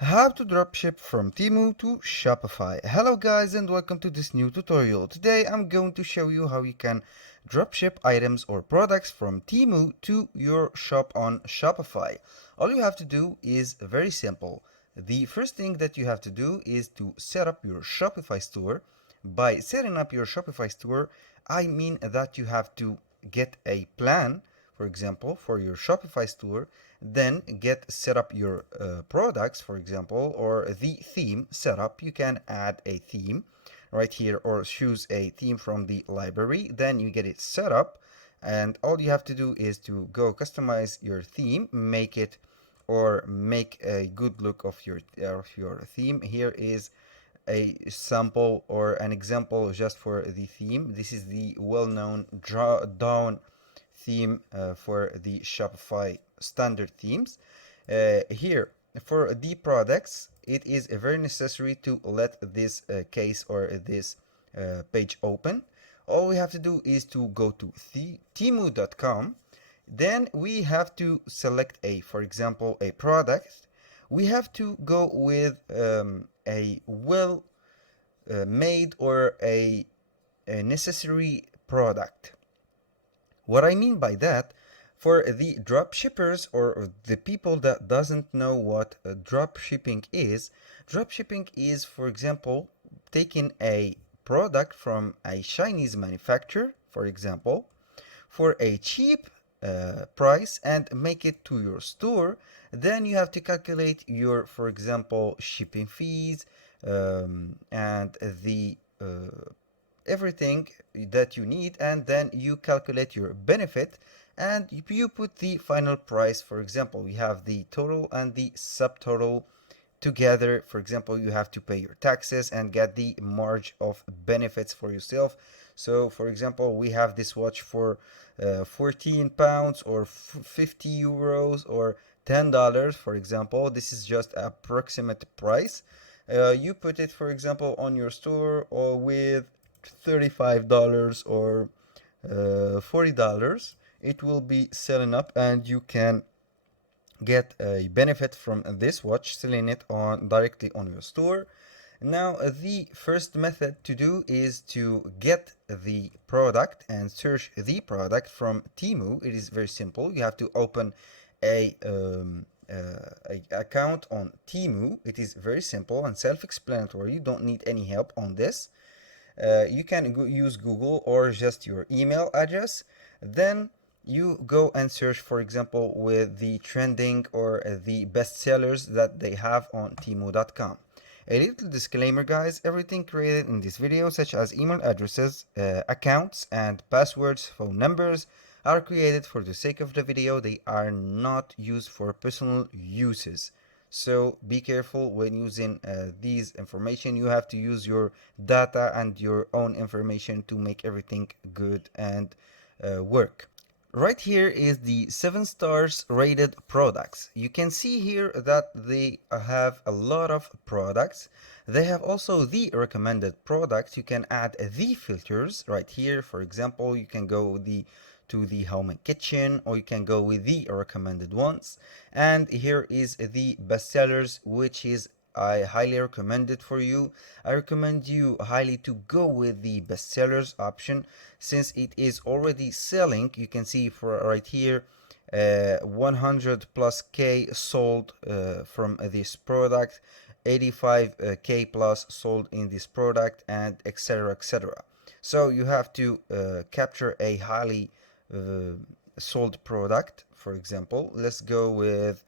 How to dropship from Temu to Shopify. Hello guys and welcome to this new tutorial. Today I'm going to show you how you can dropship items or products from Temu to your shop on Shopify. All you have to do is very simple. The first thing that you have to do is to set up your Shopify store. By setting up your Shopify store, I mean that you have to get a plan, for example, for your Shopify store, then get set up your products, for example, or the theme setup. You can add a theme right here or choose a theme from the library, then you get it set up, and all you have to do is to go customize your theme, make it or make a good look of your theme. Here is a sample or an example just for the theme. This is the well-known draw down theme for the Shopify standard themes. Here for the products, it is very necessary to let this case or this page open. All we have to do is to go to temu.com. Then we have to select for example, a product. We have to go with a well made or a necessary product. What I mean by that, for the drop shippers or the people that doesn't know what drop shipping is, for example, taking a product from a Chinese manufacturer, for example, for a cheap price and make it to your store. Then you have to calculate your, for example, shipping fees and the everything that you need, and then you calculate your benefit and you put the final price. For example, we have the total and the subtotal together. For example, you have to pay your taxes and get the margin of benefits for yourself. So for example, we have this watch for 14 pounds or 50 euros or $10, for example. This is just approximate price. You put it, for example, on your store or with $35 or $40, it will be selling up and you can get a benefit from this watch selling it on directly on your store. Now the first method to do is to get the product and search the product from Temu. It is very simple. You have to open a account on Temu. It is very simple and self-explanatory. You don't need any help on this. You can use Google or just your email address. Then you go and search, for example, with the trending or the best sellers that they have on Temu.com. A little disclaimer, guys: everything created in this video, such as email addresses, accounts, and passwords, phone numbers, are created for the sake of the video. They are not used for personal uses. So be careful when using these information. You have to use your data and your own information to make everything good and work. Right here is the 7 stars rated products. You can see here that they have a lot of products. They have also the recommended products. You can add the filters right here. For example, you can go to the home and kitchen, or you can go with the recommended ones. And here is the bestsellers, which is I highly recommend it for you. I recommend you highly to go with the bestsellers option since it is already selling. You can see for right here 100 plus K sold from this product, 85K plus sold in this product, and etc, etc. So you have to capture a highly sold product. For example, let's go with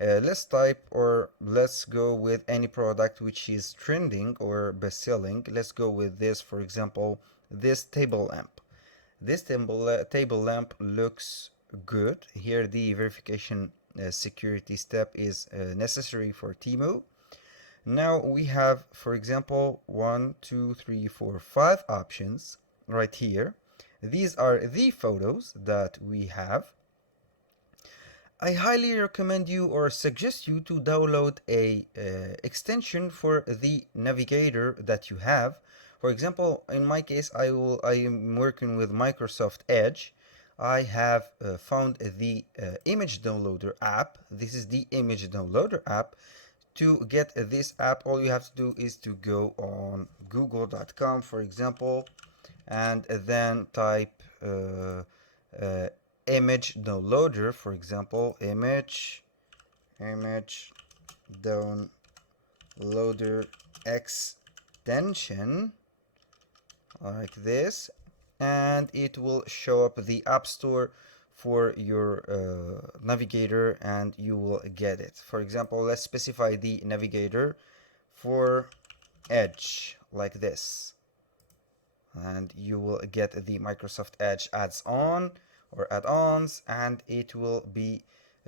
let's go with any product which is trending or best selling. Let's go with this, for example, this table lamp. This table lamp looks good. Here the verification security step is necessary for Temu. Now we have, for example, 1, 2, 3, 4, 5 options right here. These are the photos that we have. I highly recommend you or suggest you to download a extension for the navigator that you have. For example, in my case, I am working with Microsoft Edge. I have found the image downloader app. This is the image downloader app To get this app, all you have to do is to go on google.com, for example, and then type image downloader, for example, image downloader extension, like this, and it will show up the app store for your navigator, and you will get it. For example, let's specify the navigator for Edge, like this, and you will get the Microsoft Edge adds-on or add-ons, and it will be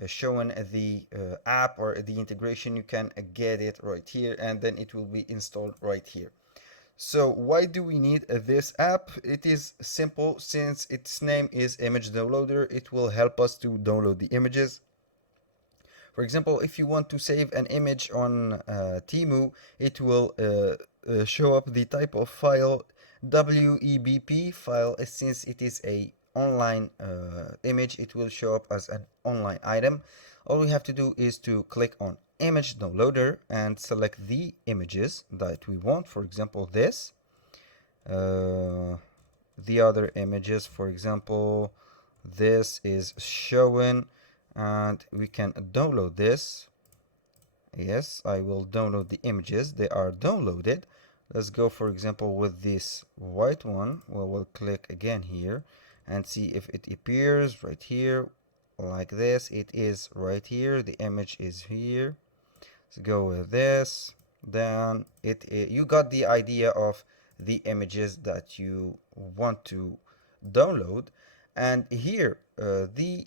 showing the app or the integration. You can get it right here, and then it will be installed right here. So why do we need this app? It is simple. Since its name is image downloader, it will help us to download the images. For example, if you want to save an image on Temu, it will show up the type of file WEBP file. Since it is a online image, it will show up as an online item. All we have to do is to click on image downloader and select the images that we want. For example, this, the other images, for example, this is showing, and we can download this. Yes, I will download the images. They are downloaded. Let's go, for example, with this white one. Well, we'll click again here and see if it appears right here like this. It is right here. The image is here. Let's go with this. Then you got the idea of the images that you want to download. And here the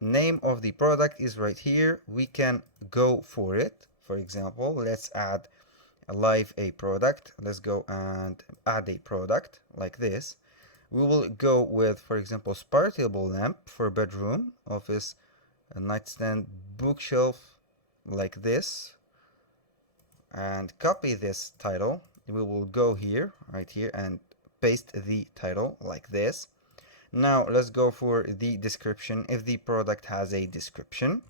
name of the product is right here. We can go for it. For example, let's add a product. Let's go and add a product like this. We will go with, for example, spiral table lamp for bedroom, office, a nightstand, bookshelf, like this, and copy this title. We will go here, right here, and paste the title like this. Now let's go for the description. If the product has a description,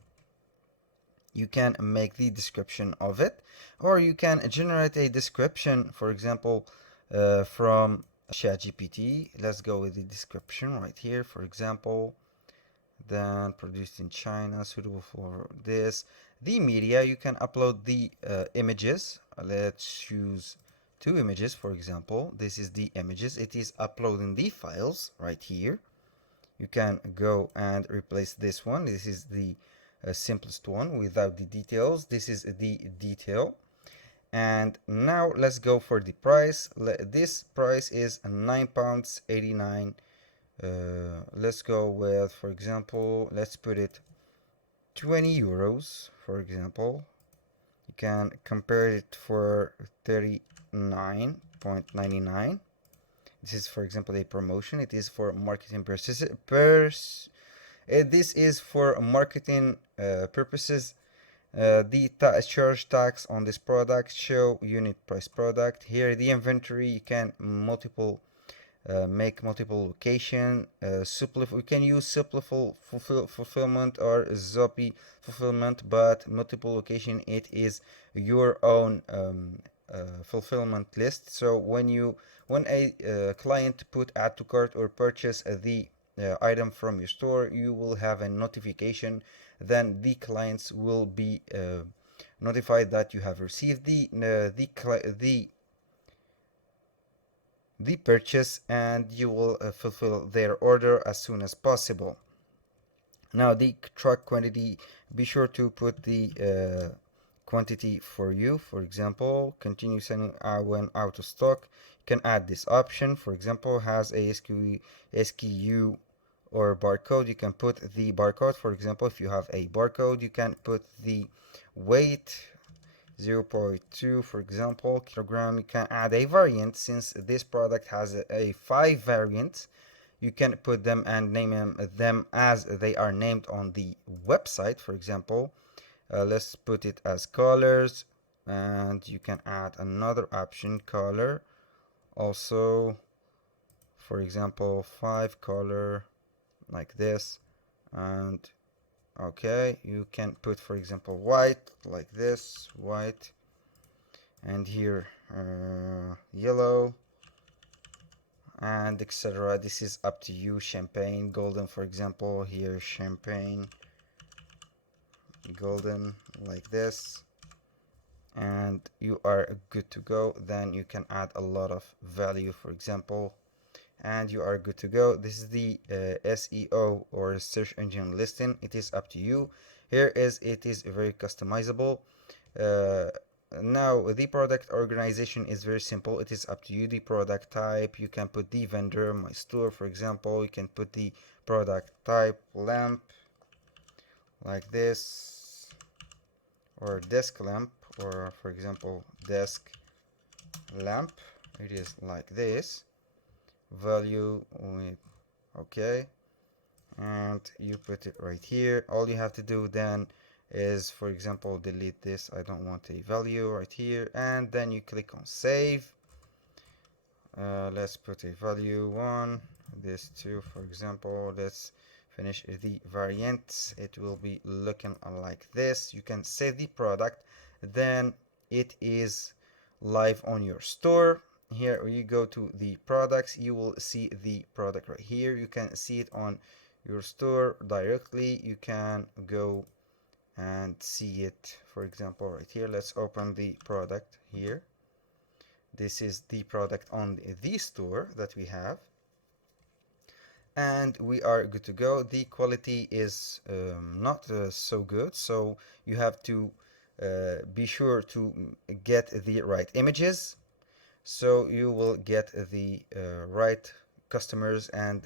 you can make the description of it, or you can generate a description, for example, from ChatGPT. Let's go with the description right here, for example. Then produced in China, suitable for this. The media, you can upload the images. Let's choose 2 images, for example. This is the images. It is uploading the files right here. You can go and replace this one. This is the simplest one without the details. This is the detail. And now let's go for the price. This price is £9.89. Let's go with, for example, let's put it 20 euros, for example. You can compare it for 39.99. This is, for example, a promotion. It is for marketing purposes. This is for marketing purposes. The charge tax on this product, show unit price product. Here the inventory, you can make multiple location. We can use simple fulfillment or Zopi fulfillment, but multiple location, it is your own fulfillment list. So when a client put add to cart or purchase the item from your store, you will have a notification. Then the clients will be notified that you have received the purchase, and you will fulfill their order as soon as possible. Now the truck quantity, be sure to put the quantity for you. For example, continue sending when out of stock. You can add this option. For example, has a SKU or barcode. You can put the barcode. For example, if you have a barcode, you can put the weight 0.2, for example, kilogram. You can add a variant. Since this product has a 5 variants, you can put them and name them as they are named on the website. For example, let's put it as colors, and you can add another option, color also. For example, 5 color, like this, and Okay, you can put, for example, white, like this, white, and here yellow, and etc. This is up to you. Champagne, golden, for example, here champagne, golden, like this, and you are good to go. Then you can add a lot of value, for example, and you are good to go. This is the SEO or search engine listing. It is up to you. Here is, it is very customizable. uh, Now the product organization is very simple. It is up to you. The product type, you can put the vendor, my store, for example. You can put the product type, lamp, like this, or desk lamp, or for example desk lamp. It is like this. Value with, okay, and you put it right here. All you have to do then is, for example, delete this. I don't want a value right here, and then you click on save. Let's put a value 1, this 2, for example. Let's finish the variant. It will be looking like this. You can save the product, then it is live on your store. Here you go to the products, you will see the product right here. You can see it on your store directly. You can go and see it, for example, right here. Let's open the product here. This is the product on the store that we have, and we are good to go. The quality is not so good, so you have to be sure to get the right images, so you will get the right customers, and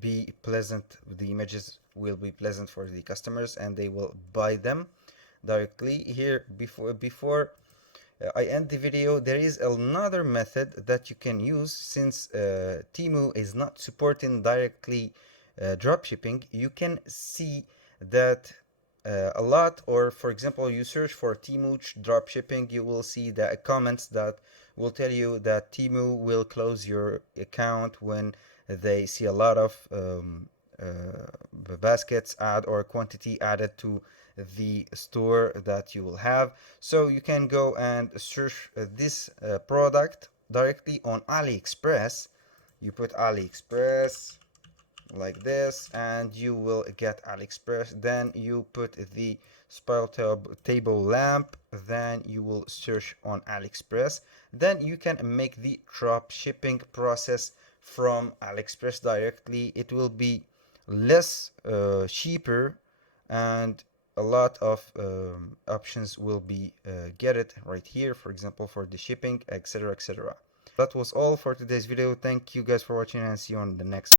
be pleasant. The images will be pleasant for the customers, and they will buy them directly. Here, before I end the video, there is another method that you can use. Since Temu is not supporting directly dropshipping, you can see that a lot, or for example, you search for Temu dropshipping, you will see the comments that will tell you that Temu will close your account when they see a lot of baskets add or quantity added to the store that you will have. So you can go and search this product directly on AliExpress. You put AliExpress like this, and you will get AliExpress. Then you put the spiral table lamp, then you will search on AliExpress. Then you can make the drop shipping process from AliExpress directly. It will be less cheaper, and a lot of options will be get it right here, for example, for the shipping, etc., etc. That was all for today's video. Thank you guys for watching, and see you on the next